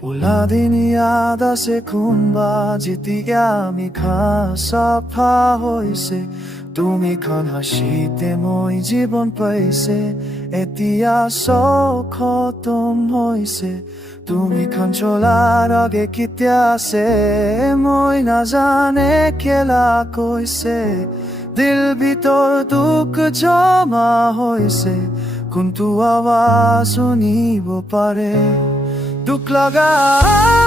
পুলাদিন ইয়াদ আছে কোনবা যেতিয়া আমি চাফা হৈছে তুমিখন হাসিতে মই জীৱন পাইছে এতিয়া চব খতম হৈছে তুমিখন চলাৰ আগে কেতিয়া আছে মই নাজানে খেলা কৈছে দিল ভিতৰ দুখ জমা হৈছে কোনটো আৱাজ শুনিব পাৰে দুখ লগা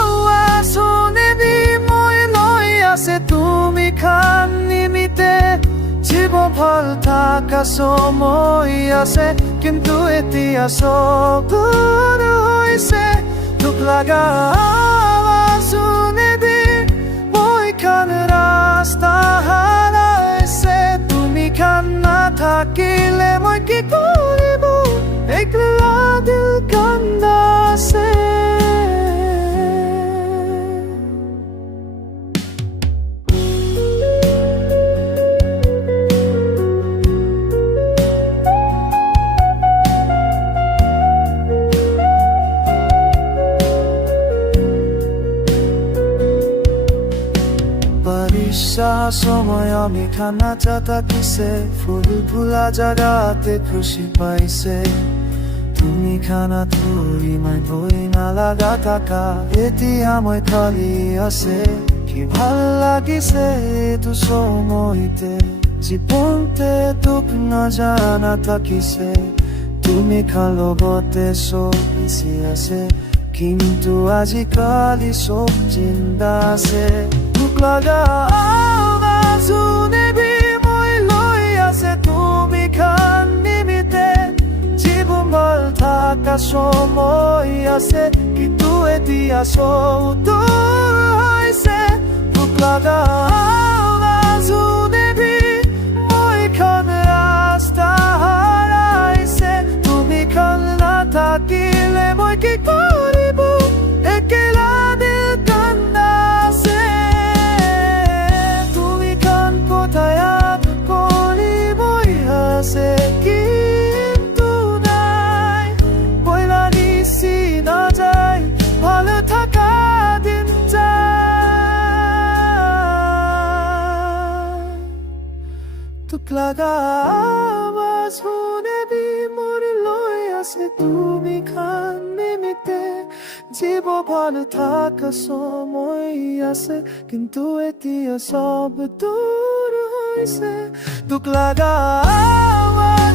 আৱাজ শুনিবি মই লৈ আছে তুমি খান নিমিতে জীৱ ভাল থাকা সময় আছে কিন্তু এতিয়া চব দূৰ হৈছে দুখ লগা আৱাজ শুনিবি মই খান ৰাস্তা হাৰাইছে তুমি খান নাথাকিলে মই কি কৰিব একলা দিল কান্দাছে সময় আমি খানা চাতা কিসে ফুল ফুলা জাগাতে খুশি পাইছে তুমি খানা ধৰি মই ভয় নালাগা থাকা এতিয়া মই খালি আছে কি ভাল লাগিছে এইটো সময়তে জীৱনতে দুখ নজানা থাকিছে তুমি খান লগতে চব বেছি আছে কিন্তু আজিকালি চব জিন্দা আছে দুখ লগা আৱাজ শুনিবি মই লৈ আছে তুমি খান নিমিতে জীৱন ভাল থাকা সময় আছে কিন্তু এতিয়া চব দূৰ হৈছে দুখ লগা আৱাজ শুনিবি মই খান ৰাস্তা হাৰাইছে তুমি খান নাথাকিলে মই কি কৰিব একলা দিল কান্দাছে তুমি খান কোথায় কৰিবই আছে কিন্তু নাই পয়লা নিচি নাযায় ভালো থাকা দিন যায় দুখ লগা আৱাজ শুনিবি মোৰ লৈ আছে তুমি খান নিমিতে জীৱ ভাল থাকা সময় আছে কিন্তু এতিয়া চব দূৰ হৈছে দুখ লগা আৱাজ